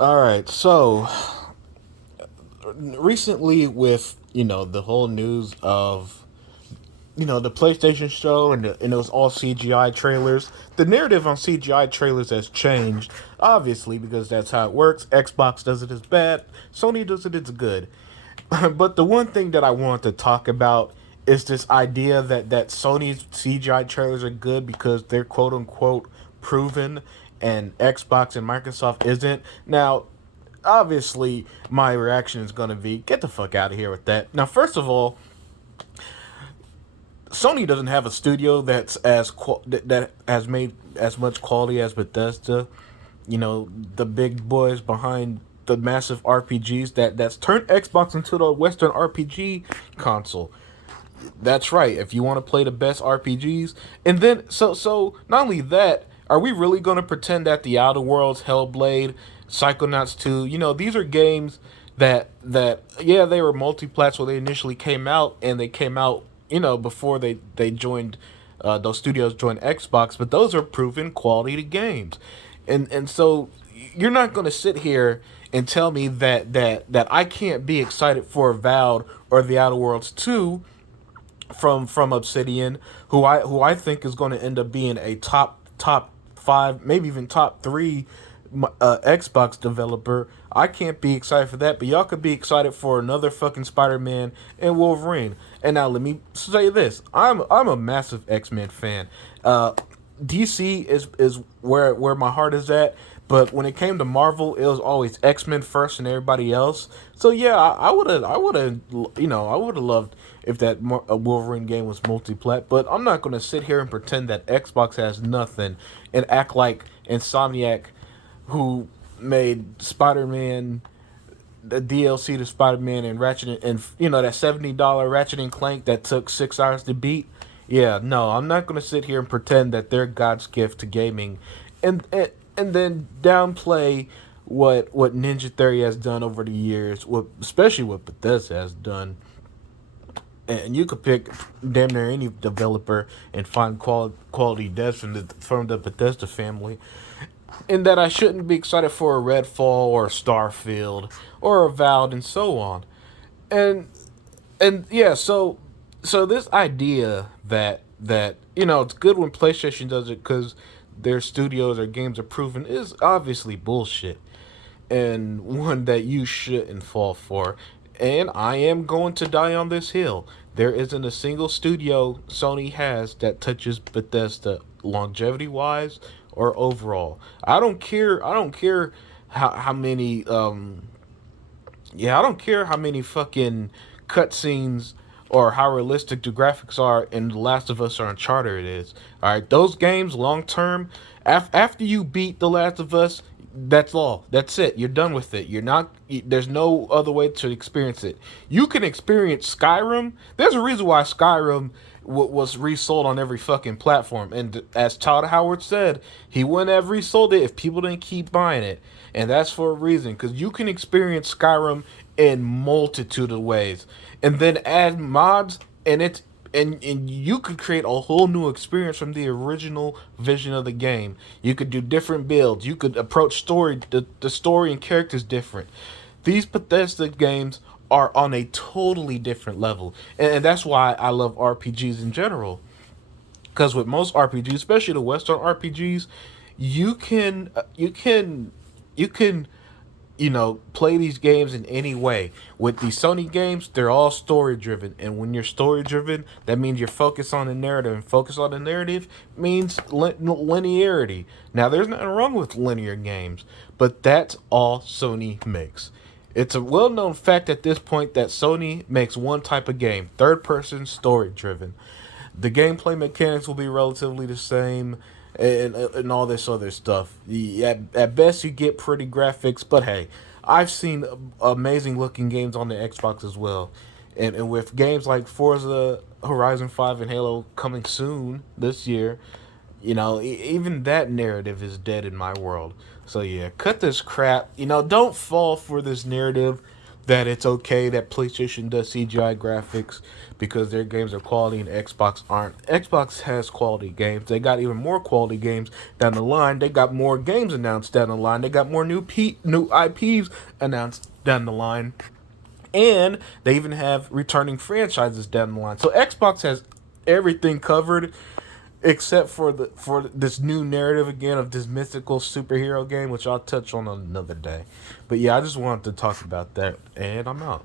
All right, so recently with the whole news of the PlayStation show and it was all CGI trailers. The narrative on CGI trailers has changed, obviously, because that's how it works. Xbox does it as bad, Sony does it as good. But the one thing that I want to talk about is this idea that Sony's CGI trailers are good because they're quote unquote proven and Xbox and Microsoft isn't. Now, obviously, my reaction is going to be get the fuck out of here with that. Now, first of all, Sony doesn't have a studio that has made as much quality as Bethesda. The big boys behind the massive RPGs that's turned Xbox into the Western RPG console. That's right. If you want to play the best RPGs, and then not only that, are we really going to pretend that the Outer Worlds, Hellblade, Psychonauts 2, these are games that yeah, they were multi-plats when they initially came out, and they came out before they joined those studios joined Xbox, but those are proven quality games, and so you're not going to sit here and tell me that I can't be excited for Avowed or the Outer Worlds 2 from Obsidian, who I think is going to end up being a top five, maybe even top three Xbox developer. I can't be excited for that, but y'all could be excited for another fucking Spider-Man and Wolverine. And now let me say this: I'm a massive X-Men fan. DC is where my heart is at. But when it came to Marvel, it was always X-Men first and everybody else. So yeah, I would have loved if that Wolverine game was multi-plat. But I'm not gonna sit here and pretend that Xbox has nothing and act like Insomniac, who made Spider-Man, the DLC to Spider-Man and Ratchet and that $70 Ratchet and Clank that took 6 hours to beat. Yeah, no, I'm not gonna sit here and pretend that they're God's gift to gaming, and then downplay what Ninja Theory has done over the years, especially what Bethesda has done. And you could pick damn near any developer and find quality devs from the Bethesda family. In that I shouldn't be excited for a Redfall or a Starfield or Avowed and so on. And yeah, so this idea that it's good when PlayStation does it because their studios or games are proven is obviously bullshit, and one that you shouldn't fall for. And I am going to die on this hill. There isn't a single studio Sony has that touches Bethesda longevity wise or overall. I don't care how many yeah, I don't care how many fucking cutscenes or how realistic the graphics are in The Last of Us or Uncharted it is. All right, those games long term, after you beat The Last of Us, that's all. That's it. You're done with it. You're not. There's no other way to experience it. You can experience Skyrim. There's a reason why Skyrim was resold on every fucking platform. And as Todd Howard said, he wouldn't have resold it if people didn't keep buying it. And that's for a reason, because you can experience Skyrim in multitude of ways, and then add mods, and you could create a whole new experience from the original vision of the game. You could do different builds. You could approach the story and characters different. These Bethesda games are on a totally different level, and that's why I love RPGs in general. Because with most RPGs, especially the Western RPGs, you can you can play these games in any way. With these Sony games, they're all story driven, and when you're story driven, that means you're focused on the narrative, and focus on the narrative means linearity. Now, there's nothing wrong with linear games, but that's all Sony makes. It's a well known fact at this point that Sony makes one type of game: third person story driven. The gameplay mechanics will be relatively the same, and all this other stuff. At best, you get pretty graphics, but hey, I've seen amazing looking games on the Xbox as well. And with games like Forza Horizon 5 and Halo coming soon this year, even that narrative is dead in my world. So yeah, cut this crap. Don't fall for this narrative that it's okay that PlayStation does CGI graphics because their games are quality and Xbox aren't. Xbox has quality games. They got even more quality games down the line. They got more games announced down the line. They got more new IPs announced down the line. And they even have returning franchises down the line. So Xbox has everything covered except for this new narrative again of this mythical superhero game, which I'll touch on another day. But yeah, I just wanted to talk about that, and I'm out.